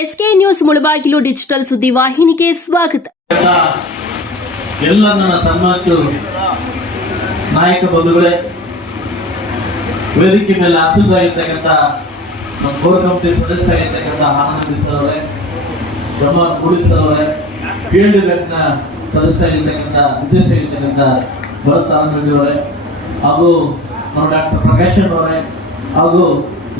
SK news Mulbagal digital ಸುದ್ದಿ ವಾಹಿನಿಗೆ ಸ್ವಾಗತ. ಎಲ್ಲ ನನ್ನ ಸನ್ಮಾನಿತ ನಾಯಕ ಬಂಧುಗಳೇ, ವೇದಿಕೆ ಮೇಲೆ ಆಸೀನರಾಗಿರ್ತಕ್ಕಂಥ ನಮ್ಮ ಕೋರ್ ಕಮಿಟಿ ಸದಸ್ಯರಾಗಿರ್ತಕ್ಕಂಥ ಆನಂದ ಸರ್ ಅವರೇ, ಬ್ರಹ್ಮ ಕೂಡಿ ಸರ್ ಅವರೇ, ಫೀಲ್ಡ್ ಬ್ಯಾಂಕ್ನ ಸದಸ್ಯರಾಗಿರ್ತಕ್ಕಂಥ ನಿರ್ದೇಶಕರಾಗಿರ್ತಕ್ಕಂಥ ಭರತ್ ಆನಂದ ಅವರೇ, ಹಾಗೂ ನಮ್ಮ ಡಾಕ್ಟರ್ ಪ್ರಕಾಶ್ ಅವರೇ, ಹಾಗೂ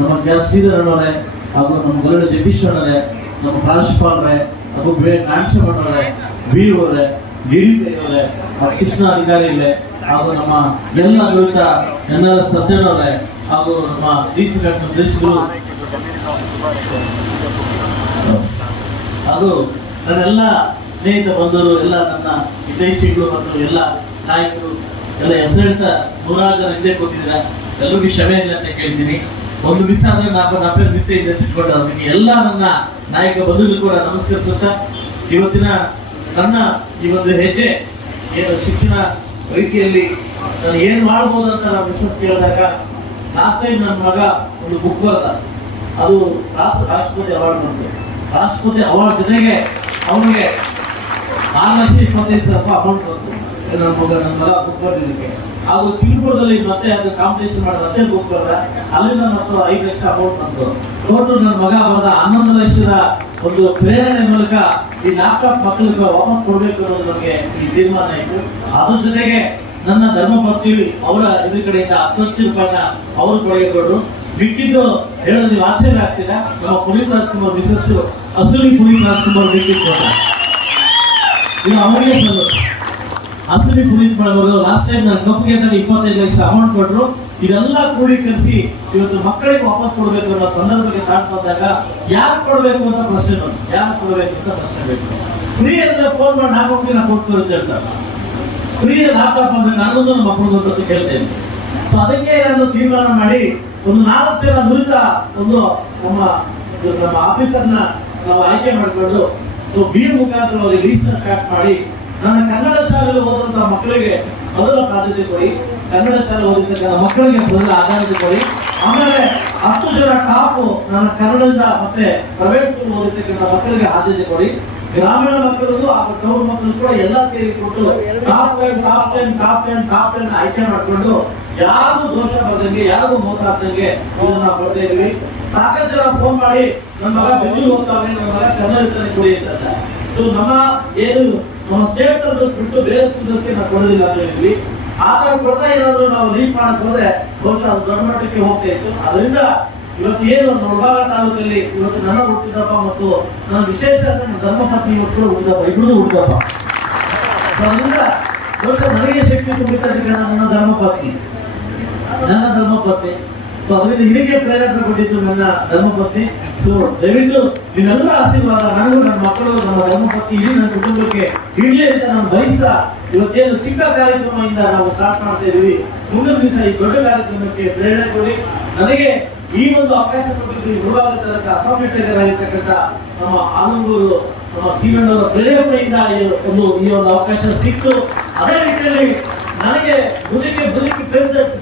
ನಮ್ಮ ಶ್ರೀಧರ್ ಅವರೇ, ಹಾಗೂ ನಮ್ಮ ಗರುಡ ಜಗದೀಶ್ವರ ಅವರೇ, ನಮ್ಮ ಪ್ರಾಂಶುಪಾಲರೇ, ಹಾಗೂ ಕಾಂಶಮಣ್ಣವರೇ, ಬಿ ಅವರೇ, ಗಿರಿ ಅವರೇ, ಶಿಕ್ಷಣಾಧಿಕಾರಿಗಳೇ, ಹಾಗೂ ನಮ್ಮ ಎಲ್ಲ ನುರಿತ ಎಲ್ಲ ಸತ್ಯನವರೇ, ಹಾಗೂ ನಮ್ಮ ಡಿಸಿ ನಿರ್ದೇಶಕರು, ಹಾಗೂ ನನ್ನೆಲ್ಲ ಸ್ನೇಹಿತ ಬಂಧುಗಳು, ಎಲ್ಲ ನನ್ನ ವಿದೇಶಿಗಳು ಮತ್ತು ಎಲ್ಲ ನಾಯಕರು ಎಲ್ಲ ಹೆಸರಿಡ್ತಾ ನೂರಾರು ಜನ ಹಿಂದೆ ಕೂತಿದ್ದೀರಾ. ಎಲ್ಲರಿಗೂ ಕ್ಷಮೆ ಇಲ್ಲ ಅಂತ ಕೇಳ್ತೀನಿ. ಒಂದು ಮಿಸ್ ಆದ್ರೆ ನಾಲ್ಕು ಮಿಸ್ ಇದೆ ತಿಳ್ಕೊಂಡು ಎಲ್ಲ ನನ್ನ ನಾಯಕ ಬಂಧುಗಳು ಕೂಡ ನಮಸ್ಕರಿಸುತ್ತಾ, ಇವತ್ತಿನ ನನ್ನ ಈ ಒಂದು ಹೆಜ್ಜೆ ಏನು ಶಿಕ್ಷಣ ರೀತಿಯಲ್ಲಿ ನಾನು ಏನು ಮಾಡ್ಬೋದು ಅಂತ ನಾವು ಮಿಸ್ಸಸ್ ಕೇಳಿದಾಗ, ಲಾಸ್ಟ್ ಟೈಮ್ ನನ್ನ ಮಗ ಒಂದು ಬುಕ್ ಬರೆದ, ಅದು ರಾಷ್ಟ್ರಪತಿ ಅವಾರ್ಡ್ ಬಂತು. ರಾಷ್ಟ್ರಪತಿ ಅವಾರ್ಡ್ ಜೊತೆಗೆ ಅವನಿಗೆ 4,25,000 ಅಮೌಂಟ್ ಬಂತು. ನನ್ನ ಮಗ ಬುಕ್ ಬರೆದಿದ್ದಕ್ಕೆ. ಹಾಗೂ ಸಿಂಗಪುರದಲ್ಲಿ ಮತ್ತೆ ಅದು ಕಾಂಪಿಟೇಷನ್ ಮಾಡಿದ ಮತ್ತೆ ಬುಕ್ ಬರೆದ, ಅಲ್ಲಿಂದ ಮತ್ತು 5 ಲಕ್ಷ ಅಮೌಂಟ್ ಬಂತು. ಟೋಟಲ್ ನನ್ನ ಮಗ ಬರೆದ 11 ಲಕ್ಷದ ಒಂದು ಪ್ರೇರಣೆ ಮೂಲಕ ಈ ಲ್ಯಾಪ್ಟಾಪ್ ಮಕ್ಕಳಿಗೆ ವಾಪಸ್ ಕೊಡಬೇಕು ಅನ್ನೋದು ನಮಗೆ ಈ ತೀರ್ಮಾನ ಆಯಿತು. ಅದ್ರ ಜೊತೆಗೆ ನನ್ನ ಧರ್ಮಪತ್ನಿ ಅವರ ಇದ್ರ ಕಡೆಯಿಂದ 10 ಲಕ್ಷ ರೂಪಾಯಿನ ಅವರು ಕೊಡುಗೆ ಕೊಟ್ಟರು. ಬಿಟ್ಟಿದ್ದು ಹೇಳೋದು ನೀವು ಆಶ್ಚರ್ಯ ಆಗ್ತೀರಾ, ನಮ್ಮ ಪುನೀತ್ ರಾಜ್ಕುಮಾರ್ ಮಿಸಸ್ ಅಸೂರಿ ಪುನೀತ್ ರಾಜ್ಕುಮಾರ್ ಬಿಟ್ಟಿದ್ದು ಇದು ಅವರಿಗೆ ಅಸೂರಿ ಪುನೀತ್ ಮಾಡೋರು ಲಾಸ್ಟ್ ಟೈಮ್ ನನ್ನ ಕಪ್ಪಿಗೆ 25 ಲಕ್ಷ ಅಮೌಂಟ್ ಕೊಟ್ಟರು. ಇದೆಲ್ಲ ಕ್ರೋಢೀಕರಿಸಿ ಇವತ್ತು ಮಕ್ಕಳಿಗೆ ವಾಪಸ್ ಕೊಡಬೇಕು ಅನ್ನೋ ಸಂದರ್ಭಕ್ಕೆ ತಾಟ್ ಬಂದಾಗ ಯಾರು ಕೊಡಬೇಕು ಅಂತ ಪ್ರಶ್ನೆ ಬಂತು. ಯಾರು ಕೊಡಬೇಕು ಅಂತ ಪ್ರಶ್ನೆ ಬೇಕು. ಫ್ರೀ ಅಂದ್ರೆ ಫೋನ್ ಮಾಡಿ ನಾಲ್ಕು ನಾವು ಕೊಡ್ತೀವಿ ಅಂತ ಹೇಳ್ತಾರೆ. ಫ್ರೀ ಲ್ಯಾಪ್ಟಾಪ್ ಅಂದ್ರೆ ನನ್ನದು ನಮ್ಮ ಮಕ್ಕಳು ಅಂತ ಕೇಳ್ತೇನೆ. ಸೊ ಅದಕ್ಕೆ ನಾನು ತೀರ್ಮಾನ ಮಾಡಿ ಒಂದು 4 ಜನ ನುರಿತ ಒಂದು ನಮ್ಮ ಆಫೀಸರ್ನ ನಾವು ಆಯ್ಕೆ ಮಾಡಿಕೊಂಡು ಸೊ ಬೀಡ್ ಮುಖಾಂತರ ಅವರಿಗೆ ಲೀಸ್ಟ್ ಪ್ಯಾಕ್ ಮಾಡಿ ನನ್ನ ಕನ್ನಡ ಶಾಲೆಯಲ್ಲಿ ಓದುವಂತಹ ಮಕ್ಕಳಿಗೆ ಮೊದಲ ಆದ್ಯತೆ ಕೊಡಿ, ಕನ್ನಡ ಶಾಲೆ ಓದಿರ್ತಕ್ಕಂಥ ಮಕ್ಕಳಿಗೆ ಮೊದಲ ಆದ್ಯತೆ ಕೊಡಿ. ಆಮೇಲೆ 10 ಜನ ಟಾಪ್ ನನ್ನ ಕನ್ನಡದಿಂದ ಮತ್ತೆ ಪ್ರೈವೇಟ್ ಸ್ಕೂಲ್ ಓದಿರ್ತಕ್ಕಂಥ ಮಕ್ಕಳಿಗೆ ಆದ್ಯತೆ ಕೊಡಿ. ಗ್ರಾಮೀಣ ಮಕ್ಕಳಿಗೂ ಹಾಗೂ ಟೌನ್ ಮಕ್ಕಳು ಕೂಡ ಎಲ್ಲ ಸೇರಿ ಕೊಟ್ಟು ಟಾಪ್ 10 ಆಯ್ಕೆ ಮಾಡಿಕೊಂಡು ಯಾರಿಗೂ ದೋಷ ಬರದಂಗೆ, ಯಾರಿಗೂ ಮೋಸ ಆಗ್ದಂಗೆ ಇದನ್ನ ಕೊಡ್ತಾ ಇದೀವಿ. ಸಾಕಷ್ಟು ಜನ ಫೋನ್ ಮಾಡಿ ನನ್ನ ಮಗ ಬೆಂಗಳೂರು ಹೋಗ್ತಾವೆ, ನನ್ನ ಮಗ ಕನ್ನಡ ಕೊಡಿ ಅಂತ. ಸೊ ನಮ್ಮ ಸ್ಟೇಟ್ ಸರ್ವಿಸ್ ಬಿಟ್ಟು ಬೇರೆ ಸ್ಕೂಲ್ಸ್ಗೆ ನಾವು ಕೊಡೋದಿಲ್ಲ ಅಂತ ಹೇಳಿದ್ವಿ. ಆಗ ಕೊಡ್ತಾ ಏನಾದ್ರು ನಾವು ಲೀಸ್ಟ್ ಮಾಡಕ್ ಹೋದ್ರೆ ಬಹುಶಃ ಅದು ದೊಡ್ಡ ಮಟ್ಟಕ್ಕೆ ಹೋಗ್ತಾ ಇತ್ತು. ಅದರಿಂದ ಇವತ್ತು ಏನು ಮುಳಬಾಗ ತಾಲೂಕಲ್ಲಿ ಇವತ್ತು ನನ್ನ ಹುಟ್ಟಿದಪ್ಪ ಮತ್ತು ನನ್ನ ವಿಶೇಷ ನನ್ನ ಧರ್ಮಪತ್ನಿ ಮಕ್ಕಳು ಹುಟ್ಟಿದಪ್ಪ, ಇಬ್ಬರು ಹುಟ್ಟಿದಪ್ಪ. ಅದರಿಂದ ಬಹುಶಃ ನನಗೆ ಶಕ್ತಿ ತುಂಬಿರ್ತಕ್ಕಂಥ ನನ್ನ ಧರ್ಮಪತ್ನಿ. ಸೊ ಅದರಿಂದ ಇದಕ್ಕೆ ಪ್ರೇರಣೆ ಕೊಟ್ಟಿದ್ದು ನನ್ನ ಧರ್ಮಪತ್ನಿ. ಸೊ ದಯವಿಟ್ಟು ನೀವೆಲ್ಲ ಆಶೀರ್ವಾದ ನನಗೂ, ನನ್ನ ಮಕ್ಕಳು, ನಮ್ಮ ಧರ್ಮಪತ್ನಿ ಇಡೀ ನನ್ನ ಕುಟುಂಬಕ್ಕೆ ಇಡಲಿ ಅಂತ ನಾನು ಬಯಸ್ತಾ ಇವತ್ತೇನು ಚಿಕ್ಕ ಕಾರ್ಯಕ್ರಮದಿಂದ ನಾವು ಸ್ಟಾರ್ಟ್ ಮಾಡ್ತಾ ಇದೀವಿ. ಮುಂದಿನ ದಿವಸ ಈ ದೊಡ್ಡ ಕಾರ್ಯಕ್ರಮಕ್ಕೆ ಪ್ರೇರಣೆ ಕೊಡಿ. ನನಗೆ ಈ ಒಂದು ಅವಕಾಶ ಕೊಟ್ಟಿದ್ದು ಮುಳಬಾಗ ತಾಲೂಕು ಅಸೆಂಬ್ಲಿ ಟೈಗರ್ ಆಗಿರ್ತಕ್ಕಂಥ ನಮ್ಮ ಆನಂದೂರು ನಮ್ಮ ಸೀಮಣ್ಣವರ ಪ್ರೇರಣೆಯಿಂದ ಈ ಒಂದು ಅವಕಾಶ ಸಿಕ್ತು. ಅದೇ ರೀತಿಯಲ್ಲಿ ನನಗೆ ಬದುಕಿ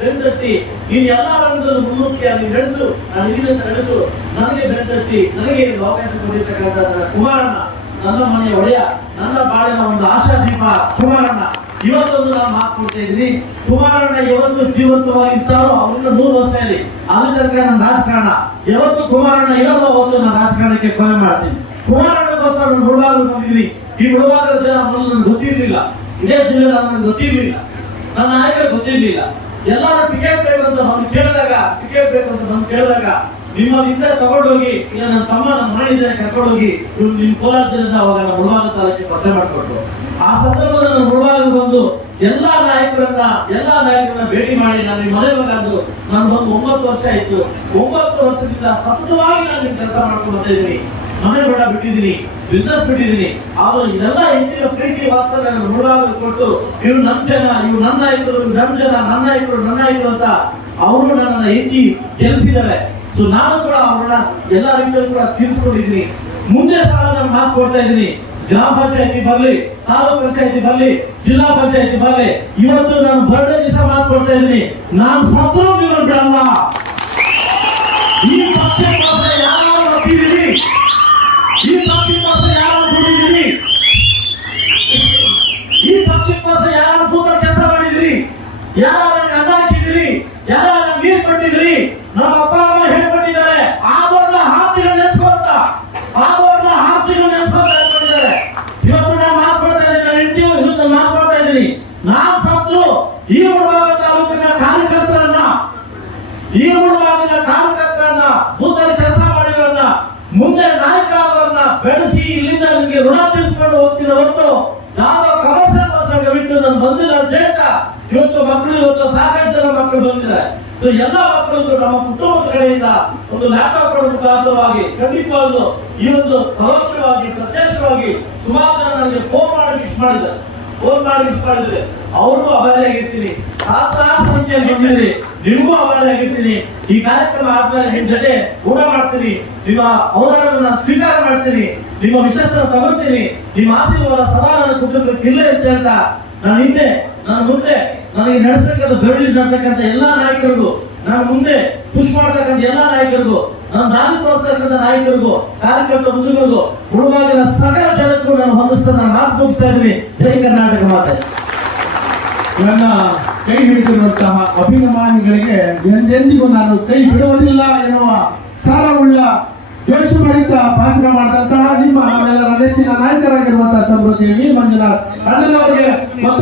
ಬೆಂದಟ್ಟಿ ನೀನು ಎಲ್ಲ ರಂಗದಲ್ಲೂ ಮುನ್ನುಗ್ಗಿ ಅಲ್ಲಿ ನಡೆಸು, ನಾನು ಇದನ್ನ ನಡೆಸು, ನನಗೆ ಬೆಂದಟ್ಟಿ ನನಗೆ ಅವಕಾಶ ಕೊಟ್ಟಿರ್ತಕ್ಕಂಥ ಕುಮಾರಣ್ಣ, ನನ್ನ ಮನೆಯ ಒಡೆಯ, ನನ್ನ ಬಾಳಿನ ಒಂದು ಆಶಾದೀಪ ಕುಮಾರಣ್ಣ. ಇವತ್ತೊಂದು ನಾನು ಮಾತು ಕೊಡ್ತಾ ಇದ್ದೀನಿ, ಕುಮಾರಣ್ಣ ಯಾವತ್ತು ಜೀವಂತವಾಗಿರ್ತಾರೋ ಅವರಿಂದ 100 ವರ್ಷ ಇಲ್ಲಿ. ಅದ್ರ ತನಕ ನನ್ನ ರಾಜಕಾರಣ ಯಾವತ್ತು ಕುಮಾರಣ್ಣ ಇರೋದು ಅವತ್ತು ನಾನು ರಾಜಕಾರಣಕ್ಕೆ ಕೊನೆ ಮಾಡ್ತೀನಿ. ಕುಮಾರಣ್ಣಗೋಸ್ಕರ ನಾನು ಮುಳಬಾಗ ಬಂದಿದ್ದೀನಿ. ಈ ಮುಳಬಾಗದ ಜನ ನನಗೆ ಗೊತ್ತಿರ್ಲಿಲ್ಲ, ಇದೇ ಜಿಲ್ಲೆ ನನಗೆ ಗೊತ್ತಿರ್ಲಿಲ್ಲ, ನನ್ನ ನಾಯಕರು ಗೊತ್ತಿರ್ಲಿಲ್ಲ. ಎಲ್ಲರೂ ಟಿಕೆಟ್ ಬೇಕಂತ ನಾನು ಕೇಳಿದಾಗ ನಿಮ್ಮಲ್ಲಿಂದ ತಗೊಂಡೋಗಿ, ಇಲ್ಲ ನನ್ನ ತಮ್ಮ ನನ್ನ ಮನೆಯಿಂದ ಕರ್ಕೊಂಡೋಗಿ ಇವ್ರು ನಿಮ್ಮ ಕೋಲಾರ ಜಿಲ್ಲೆಯಿಂದ ಅವಾಗ ನಮ್ಮ ಮುಳಬಾಗ ತಾಲೂಕಿಗೆ ಪರಿಚಯ ಮಾಡಿಕೊಟ್ರು. ಆ ಸಂದರ್ಭದಲ್ಲಿ ನಾನು ಮುಳಬಾಗ ಬಂದು ಎಲ್ಲಾ ನಾಯಕರನ್ನ ಭೇಟಿ ಮಾಡಿ ನಾನು ನಿಮ್ಮ ಮನೆ ಬಂದು ನಾನು ಬಂದು 9 ವರ್ಷ ಆಯ್ತು. 9 ವರ್ಷದಿಂದ ಸತತವಾಗಿ ನಾನು ಕೆಲಸ ಮಾಡ್ಕೊಂಡು ಬರ್ತಾ ಇದ್ದೀನಿ. ಮನೆ ಬೇಡ ಬಿಟ್ಟಿದ್ದೀನಿ, ಬಿಸ್ನೆಸ್ ಬಿಟ್ಟಿದ್ದೀನಿ. ಆದ್ರೂ ಇದೆಲ್ಲ ಹೆಚ್ಚಿನ ಪ್ರೀತಿ ವಾತ್ಸಲ್ಯ ನಾನು ಮುಳಬಾಗ ಕೊಟ್ಟು ಇವ್ರು ನಮ್ಮ ಜನ, ಇವ್ರು ನನ್ನ ನಾಯಕರು, ನಮ್ಮ ಜನ, ನನ್ನ ನಾಯಕರು ಅಂತ ಅವರು ನನ್ನನ್ನು ಎತ್ತಿ ಗೆಲ್ಲಿಸಿದ್ದಾರೆ. ಸೊ ನಾನು ಕೂಡ ಅವ್ರನ್ನ ಎಲ್ಲ ರೀತಿಯಲ್ಲೂ ಕೂಡ ತೀರಿಸ್ಕೊಂಡಿದ್ದೀನಿ. ಮುಂದೆ ಸಹ ನಾನು ಮಾತು ಕೊಡ್ತಾ ಇದ್ದೀನಿ, ಗ್ರಾಮ ಪಂಚಾಯತಿ ಬರಲಿ, ತಾಲೂಕು ಪಂಚಾಯತಿ ಬರಲಿ, ಜಿಲ್ಲಾ ಪಂಚಾಯತಿ ಬರಲಿ, ಇವತ್ತು ನಾನು ಬರ್ಡೇ ದಿವಸ ಮಾತು ಕೊಡ್ತಾ ಇದ್ದೀನಿ, ನಾನು ಸತ್ರು ನೀವು ಬಿಡಲ್ಲ. ಈ ಪಕ್ಷ ಯಾರು ಯಾರು ನನಗೆ ಅನ್ನ ಹಾಕಿದಿರಿ, ಯಾರು ನನಗೆ ನೀರು ಕೊಟ್ಟಿದಿರಿ, ನಮ್ಮ ಅಪ್ಪ ಅಮ್ಮ ಹೇಳ್ಕೊಟ್ಟಿದ್ದಾರೆ. ಆಗೋರ್ನ ಹಾರ್ತಿಗಳು ನೆನೆಸ್ಕೊಂತ ಹೇಳ್ಕೊಂಡಿದ್ದಾರೆ. ಇವತ್ತು ನಾನು ಮಾತಾಡ್ತಾ ಇದ್ದೀನಿ, ನನ್ನ ಹೆಂಡತಿ ಇವತ್ತು ಮಾತಾಡ್ತಾ ಇದ್ದೀನಿ. ನಾನು ಸತ್ರು ಈ ಮುಳುಬಾಗ ತಾಲೂಕಿನ ಕಾರ್ಯಕರ್ತರನ್ನ, ಈ ಮುಳುಬಾಗಿನ ಕಾರ್ಯಕರ್ತರನ್ನ, ಬೂತಲ್ಲಿ ಕೆಲಸ ಮಾಡಿದವರನ್ನ, ಮುಂದೆ ನಾಯಕರನ್ನ ಬೆಳೆಸಿ ಇಲ್ಲಿಂದ ನಿಮಗೆ ಋಣ ತೀರಿಸಿಕೊಂಡು ಹೋಗ್ತಿರೋ ಹೊರತು ಯಾವುದೋ ಕಮರ್ಷಿಯಲ್ ಬಿಟ್ಟು ನಾನು ಬಂದಿಲ್ಲ ಅಂತ ಇವತ್ತು ಮಕ್ಕಳು ಇವತ್ತು ಸಾಕಷ್ಟು ಜನ ಮಕ್ಕಳು ಬಂದಿದ್ದಾರೆ. ಸೊ ಎಲ್ಲ ಮಕ್ಕಳು ನಮ್ಮ ಕುಟುಂಬದ ಕಡೆಯಿಂದ ಒಂದು ಲ್ಯಾಪ್ಟಾಪ್ ಮುಖಾಂತರವಾಗಿ ಖಂಡಿತವಾಗ್ಲು ಈ ಒಂದು ಪರೋಕ್ಷವಾಗಿ ಪ್ರತ್ಯಕ್ಷವಾಗಿ ಸುಮಾರು ಜನ ನನಗೆ ಫೋನ್ ಮಾಡಿ ವಿಶ್ ಮಾಡಿದ್ರೆ ಅವ್ರಿಗೂ ಅಭಾರಿಯಾಗಿರ್ತೀನಿ. ಸಹಸ್ರಾರು ಸಂಖ್ಯೆಯಲ್ಲಿ ಬಂದಿದ್ರಿ, ನಿಮಗೂ ಅಭಾರಿಯಾಗಿರ್ತೀನಿ. ಈ ಕಾರ್ಯಕ್ರಮ ಆದ್ಮೇಲೆ ನಿಮ್ ಜೊತೆ ಊಟ ಮಾಡ್ತೀನಿ, ನಿಮ್ಮ ಅವಧಾನವನ್ನು ನಾನು ಸ್ವೀಕಾರ ಮಾಡ್ತೀನಿ, ನಿಮ್ಮ ವಿಶ್ವಾಸ ತಗೊಳ್ತೀನಿ. ನಿಮ್ಮ ಆಶೀರ್ವಾದ ಸದಾ ನನ್ನ ಕುಟುಂಬಕ್ಕೆ ಇಲ್ಲ ಅಂತ ಹೇಳ್ತಾ ನಾನು ಮುಂದೆ ನನಗೆ ನಡೆಸತಕ್ಕಂಥ ಬೆರಳಿ ನಡ್ತಕ್ಕಂಥ ಎಲ್ಲಾ ನಾಯಕರಿಗೂ, ನಾನು ಮುಂದೆ ಪುಷ್ ಮಾಡ್ತಕ್ಕಂಥ ಎಲ್ಲಾ ನಾಯಕರಿಗೂ, ನಾನು ದಾರಿ ತೋರ್ತಕ್ಕಂಥ ನಾಯಕರಿಗೂ, ಕಾರ್ಯಕರ್ತ ಮುಂದಿಗೂ, ಮುಳುಬಾಗಿನ ಸಕಲ ಜನಕ್ಕೂ ನಾನು ಹೊಂದಿಸ್ತಾ ನಾನು ಮಾತು ಮುಗಿಸ್ತಾ ಇದ್ದೀನಿ. ಜೈ ಕರ್ನಾಟಕ ಮಾತೆ. ನನ್ನ ಕೈ ಹಿಡಿದಿರುವಂತಹ ಅಭಿಮಾನಿಗಳಿಗೆ ಎಂದೆಂದಿಗೂ ನಾನು ಕೈ ಬಿಡುವುದಿಲ್ಲ ಎನ್ನುವ ಸಾರವುಳ್ಳ ಜೋಶಭರಿತ ಭಾಷಣ ಮಾಡಿದಂತಹ ನಿಮ್ಮ ನಮ್ಮೆಲ್ಲರ ನೆಚ್ಚಿನ ನಾಯಕರಾಗಿರುವಂತಹ ಸಮೃದ್ಧಿ ವಿ ಮಂಜುನಾಥ್ ಅಣ್ಣನವರಿಗೆ ಮತ್ತು